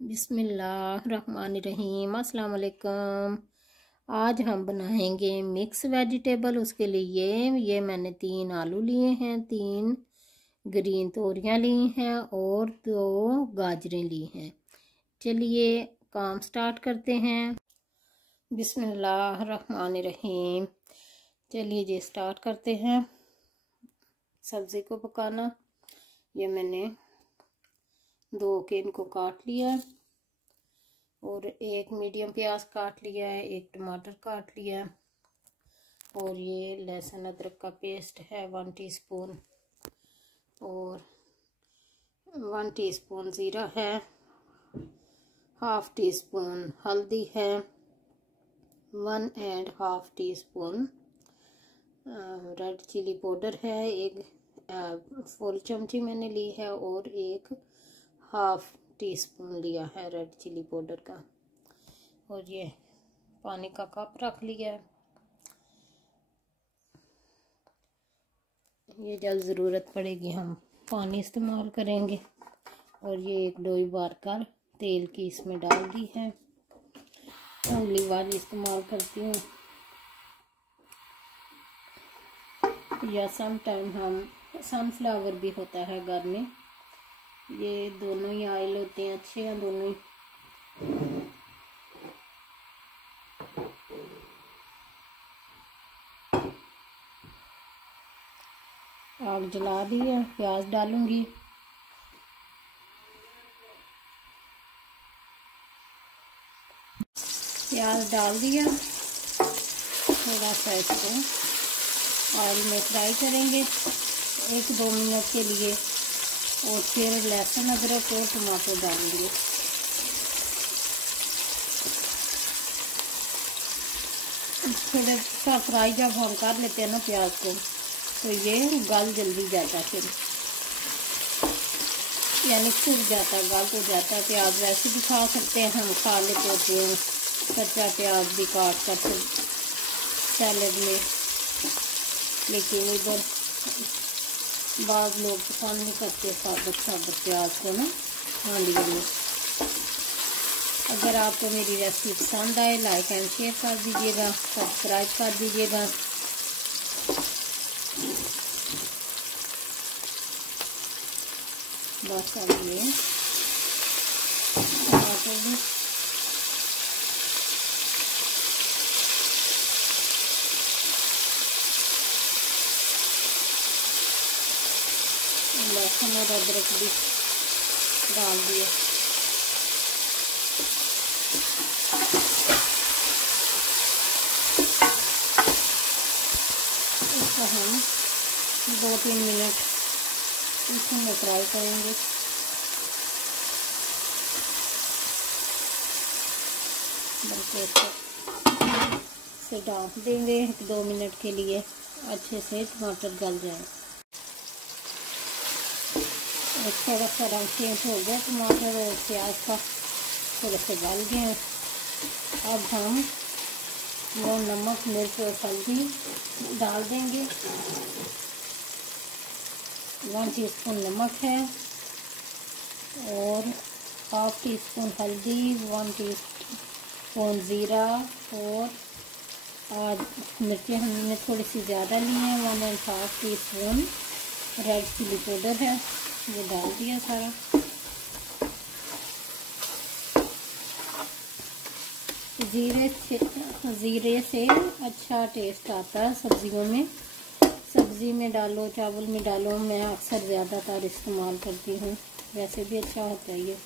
बिस्मिल्लाहिर्रहमानिर्रहीम। अस्सलाम वालेकुम। आज हम बनाएंगे मिक्स वेजिटेबल। उसके लिए ये मैंने 3 आलू लिए हैं, 3 ग्रीन तोरियां ली हैं और 2 गाजरें ली हैं। चलिए काम स्टार्ट करते हैं। बिस्मिल्लाहिर्रहमानिर्रहीम। चलिए जी स्टार्ट करते हैं सब्ज़ी को पकाना। ये मैंने 2 के इनको काट लिया है और 1 मीडियम प्याज काट लिया है, 1 टमाटर काट लिया है और ये लहसुन अदरक का पेस्ट है 1 टीस्पून और 1 टीस्पून ज़ीरा है, 1/2 टीस्पून हल्दी है, 1.5 टीस्पून रेड चिली पाउडर है, 1 फुल चमची मैंने ली है और 1/2 टीस्पून लिया है रेड चिली पाउडर का। और ये पानी का कप रख लिया है। ये जब ज़रूरत पड़ेगी हम पानी इस्तेमाल करेंगे। और ये 1 डोई बार कर तेल की इसमें डाल दी है। ऑलिव ऑयल इस्तेमाल करती हूँ या सम टाइम हम सनफ्लावर भी होता है घर में। ये दोनों ही ऑयल होते हैं, अच्छे हैं दोनों ही। आग जला दी है, प्याज डालूंगी। प्याज डाल दिया, थोड़ा सा इसको ऑयल में फ्राई करेंगे 1-2 मिनट के लिए और फिर लहसुन अदरक और टमाटर डालेंगे। थोड़ा सा फ्राई जब हम कर लेते हैं ना प्याज को तो ये गल जल्दी जाता है, फिर यानी खुल जाता है, गल हो जाता है। प्याज वैसे भी खा सकते हैं, हम खा लेते होते हैं कच्चा प्याज भी काट कर सैलेड में, लेकिन इधर बाद लोग पसंद नहीं करते साबुत प्याज को ना हांडियों में। अगर आपको मेरी रेसिपी पसंद आए लाइक एंड शेयर कर दीजिएगा, सब्सक्राइब कर दीजिएगा। बस अब ये टमाटर भी लहसुन और अदरक भी डाल दिया। इसको हम 2-3 मिनट इसमें फ्राई करेंगे। बल्कि इसको से ढक देंगे 1-2 मिनट के लिए, अच्छे से टमाटर गल जाए। थोड़ा सा रंग चेंज हो गया टमाटर और प्याज का, थोड़े से गल गए। अब हम वो नमक मिर्च और हल्दी डाल देंगे। 1 टीस्पून नमक है और 1/2 टीस्पून हल्दी, 1 टीस्पून ज़ीरा और मिर्चें हमने थोड़ी सी ज़्यादा ली हैं, 1.5 टीस्पून रेड चिली पाउडर है, ये डाल दिया सारा। ज़ीरे से अच्छा टेस्ट आता है सब्जियों में। सब्ज़ी में डालो, चावल में डालो, मैं अक्सर ज़्यादातर इस्तेमाल करती हूँ, वैसे भी अच्छा होता है ये।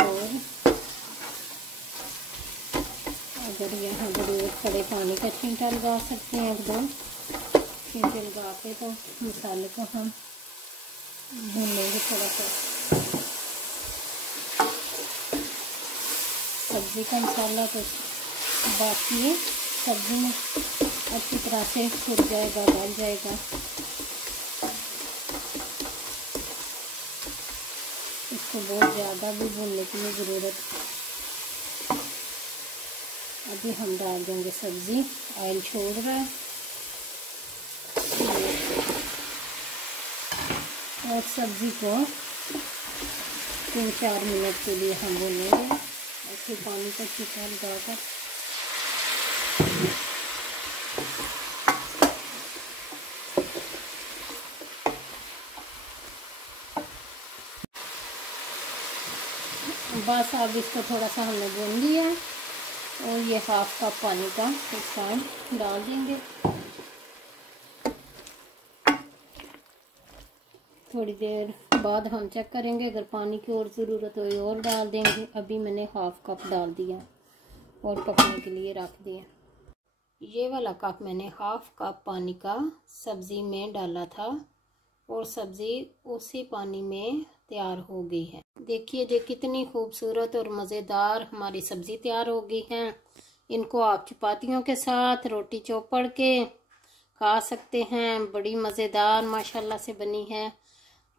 और अगर यहाँ ज़रूरत पड़े पानी का छींटा लगा सकते हैं, 1-2 छींटे लगा के तो मसाले को हम भून लेंगे थोड़ा सा। सब्ज़ी का मसाला तो बाकी है, सब्ज़ी में अच्छी तरह से फूल जाएगा, गल जाएगा। इसको बहुत ज़्यादा भी भूनने की नहीं ज़रूरत। अभी हम डाल देंगे सब्ज़ी, ऑयल छोड़ रहा है। और सब्ज़ी को 3-4 मिनट के लिए हम भूनेंगे ऐसे पानी का छिपा लगाकर। बस अब इसको थोड़ा सा हमने भून लिया और ये 1/2 कप पानी का इस टाइम डाल देंगे। थोड़ी देर बाद हम चेक करेंगे, अगर पानी की और ज़रूरत हो और डाल देंगे। अभी मैंने 1/2 कप डाल दिया और पकने के लिए रख दिया। ये वाला कप मैंने 1/2 कप पानी का सब्ज़ी में डाला था और सब्ज़ी उसी पानी में तैयार हो गई है। देखिए जी कितनी खूबसूरत और मज़ेदार हमारी सब्ज़ी तैयार हो गई है। इनको आप चपातियों के साथ रोटी चौपड़ के खा सकते हैं। बड़ी मज़ेदार माशाल्लाह से बनी है।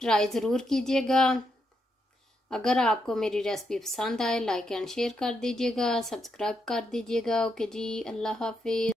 ट्राई ज़रूर कीजिएगा। अगर आपको मेरी रेसिपी पसंद आए लाइक एंड शेयर कर दीजिएगा, सब्सक्राइब कर दीजिएगा। ओके जी, अल्लाह हाफिज़।